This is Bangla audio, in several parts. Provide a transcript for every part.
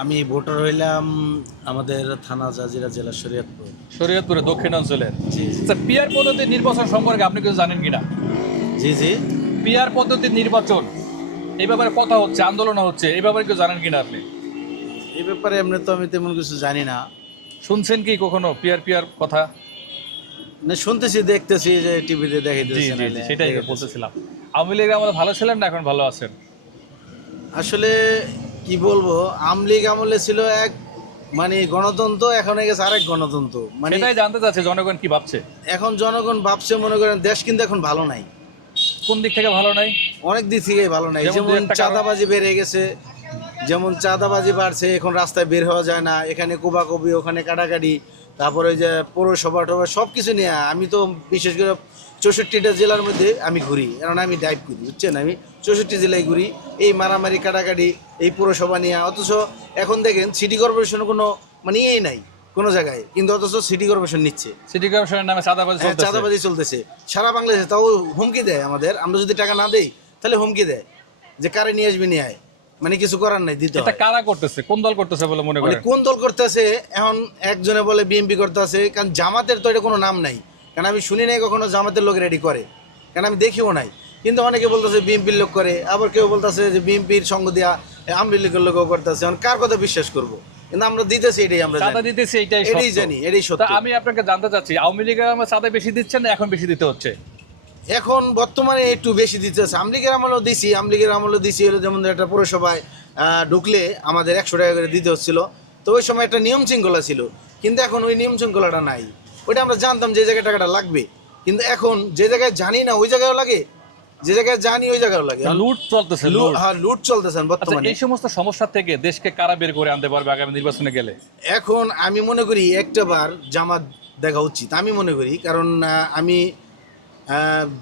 আমি ভোটার হইলাম আমাদের থানা জাজিরা জেলা শরীয়তপুর। শরীয়তপুরে দক্ষিণ অঞ্চলের জি জি। আচ্ছা পিয়ার পদ্ধতির নির্বাচন সম্পর্কে আপনি কিছু জানেন কিনা? জি জি। পিয়ার পদ্ধতির নির্বাচন এই ব্যাপারে কথা হচ্ছে আন্দোলন হচ্ছে এই ব্যাপারে কিছু জানেন কিনা আপনি? এই ব্যাপারে এমনি তো আমি তেমন কিছু জানি না। শুনছেন কি কখনো পিয়ার পিয়ার কথা? না শুনতেছি দেখতেছি যে টিভিতে দেখাইতেছে নাহলে সেটাই। বলতেছিলাম। আওয়ামী লীগ আমাদের ভালো ছিলেন না এখন ভালো আছেন? আসলে কি বলব আমলিগ আমলে ছিল এক মানে গণতন্ত্র এখন হয়ে গেছে আরেক গণতন্ত্র। মানে সেটাই জানতে চাচ্ছে জনগণ কি ভাবছে? এখন জনগণ ভাবছে মনে করেন দেশ কিন্তু এখন ভালো নাই। কোন দিক থেকে ভালো নাই? অনেক দিক থেকে ভালো নাই। যেমন চাঁদাবাজি বেড়ে গেছে যেমন চাঁদাবাজি বাড়ছে এখন রাস্তায় বের হওয়া যায় না এখানে কোবাকবি ওখানে কাটাকাটি। তারপরে ওই যে পৌরসভা টভা সব কিছু নিয়ে আমি তো বিশেষ করে চৌষট্টিটা জেলার মধ্যে আমি ঘুরি। কারণ আমি ডাইভ করি বুঝছেন? আমি চৌষট্টি জেলায় ঘুরি। এই মারামারি কাটাকাটি এই পৌরসভা নিয়ে অথচ এখন দেখেন সিটি কর্পোরেশনের কোনো মানে ইয়েই নাই কোনো জায়গায়। কিন্তু অথচ সিটি কর্পোরেশন নিচ্ছে। সিটি কর্পোরেশনের নামে চাঁদাবাজি হ্যাঁ, চাঁদাবাজি চলতেছে। সারা বাংলাদেশে তাও হুমকি দেয় আমাদের। আমরা যদি টাকা না দেই তাহলে হুমকি দেয়। যে কারে নিয়ে আসবি নিয়ে আয়। মানে কিছু করার নাই দিতে এটা কারা করতেছে? কোন দল করতেছে বলে মনে মানে করেন? কোন দল করতেছে? এখন একজনে বলে বিএমপি করতেছে কারণ জামাতের তো এটা কোনো নাম নাই। কারণ আমি শুনি নাই কখনো জামাতের লোক রেডি করে। কারণ আমি দেখিও নাই। কিন্তু অনেকে বলতেছে বিএমপির লোক করে আবার কেউ বলতেছে যে বিএমপির সঙ্গ দেওয়া আওয়ামী লীগের লোকও করতেছে। এখন কার কথা বিশ্বাস করব? কিন্তু আমরা দিতেছি এটাই আমরা জানি। দিতেছে এটাই এটাই জানি এটাই সত্য। আমি আপনাকে জানতে চাচ্ছি আওয়ামী লীগের আমার চাঁদা বেশি দিচ্ছেন না এখন বেশি দিতে হচ্ছে? এখন বর্তমানে একটু বেশি দিতেছে আমলিগের আমলও দিছি আমলিগের আমলেও দিছি হলো যেমন একটা পৌরসভায় ঢুকলে আমাদের একশো টাকা করে দিতে হচ্ছিল। তো ওই সময় একটা নিয়ম শৃঙ্খলা ছিল। কিন্তু এখন ওই নিয়ম শৃঙ্খলাটা নাই। ওইটা আমরা জানতাম যে জায়গায় টাকাটা লাগবে। কিন্তু এখন যে জায়গায় জানি না ওই জায়গায়ও লাগে। যে জায়গায় জানি ওই জায়গায়ও লাগে। লুট চলতেছে লুট হ্যাঁ লুট চলতেছে আচ্ছা বর্তমানে। এই সমস্ত সমস্যা থেকে দেশকে কারা বের করে আনতে পারবে আগামী নির্বাচনে গেলে? এখন আমি মনে করি একটা বার জামাত দেখা উচিত। আমি মনে করি কারণ আমি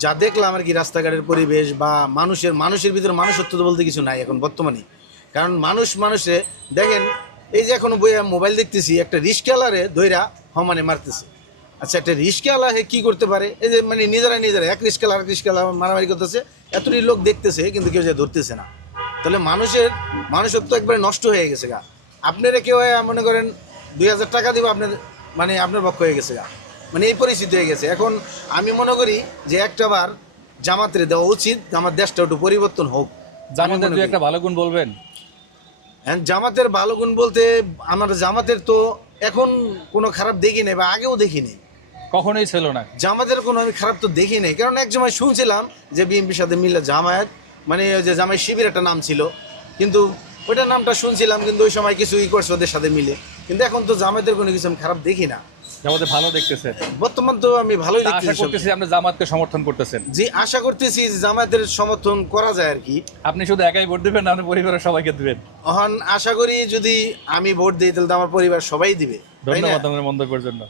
যা দেখলাম আর কি রাস্তাঘাটের পরিবেশ বা মানুষের মানুষের ভিতরে মানুষত্ব বলতে কিছু নাই এখন বর্তমানে। কারণ মানুষ মানুষে, দেখেন, এই যে এখন বইয়া মোবাইল দেখতেছি, একটা রিস্কালারে দইরা হমানে মারতেছে। আচ্ছা একটা রিস্কালা হে কি করতে পারে? এই যে মানে নিজেরা নিজেরা এক রিস্কালা এক রিস্কালা মারামারি করতেছে, এতটি লোক দেখতেছে, কিন্তু কেউ যে ধরতেছে না। তাহলে মানুষের মানুষত্ব একবারে নষ্ট হয়ে গেছে গা। আপনারা কেউ মনে করেন দুই হাজার টাকা দিব, আপনার মানে আপনার পক্ষ হয়ে গেছে গা। মানে এই পরিস্থিতি হয়ে গেছে। এখন আমি মনে করি যে একটা বার জামাতের দেওয়া উচিত আমার দেশটা একটু পরিবর্তন হোক। জামাতের দুই একটা ভালো গুণ বলবেন? হ্যাঁ জামাতের ভালো গুণ বলতে আমার জামাতের তো এখন কোনো খারাপ দেখি নাই বা আগেও দেখি নাই। কখনোই ছিল না। জামাতের কোনো আমি খারাপ তো দেখি নাই। কারণ এক সময় শুনছিলাম যে বিএনপির সাথে মিলে জামায়াত মানে ওই যে জামাই শিবির একটা নাম ছিল। কিন্তু ওইটার নামটা শুনছিলাম কিন্তু ওই সময় কিছু ই করছে ওদের সাথে মিলে। কিন্তু এখন তো জামায়াতের কোনো কিছু আমি খারাপ দেখি না। জামাতে ভালো দেখতেছেন। বর্তমান তো আমি ভালোই দেখতেছি আশা করতেছি আপনি জামাতকে সমর্থন করতেছেন। জি আশা করতেছি জামাতের সমর্থন করা যায় আর কি। আপনি শুধু একাই ভোট দিবেন না আপনার পরিবারের সবাইকে দিবেন। এখন আশা করি যদি আমি ভোট দিই তাহলে তো আমার পরিবার সবাই দিবে ধন্যবাদ আপনার মন্তব্যের জন্য।